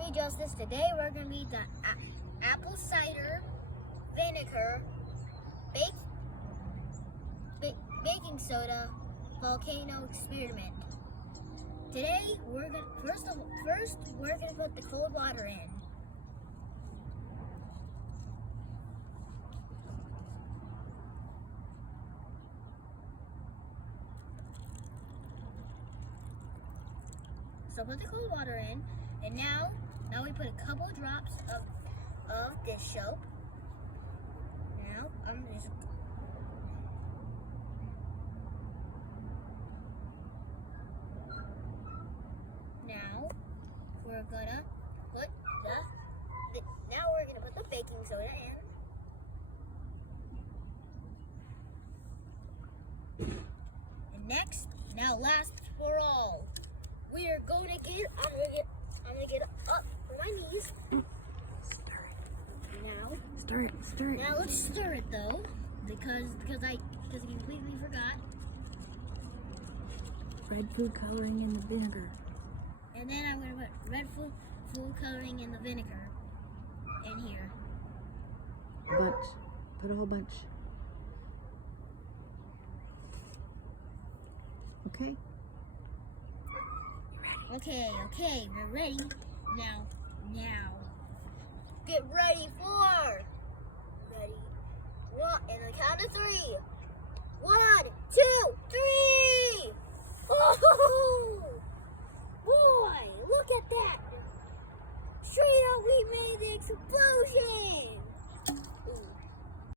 me Justice. Today we're going to be the apple cider vinegar baking soda volcano experiment. Today we're going to first we're going to put the cold water in. So put the cold water in, and now we put a couple drops of dish soap. Now we're gonna put the baking soda in. And next, last for all, we are going to get. I'm gonna get up from my knees. Stir it. Now let's stir it though, because I completely forgot. Red food coloring in the vinegar. And then I'm gonna put red food coloring in the vinegar in here. A bunch. Put a whole bunch. Okay. Okay, we're ready. Now, get ready for. Ready. One, and the count of 3.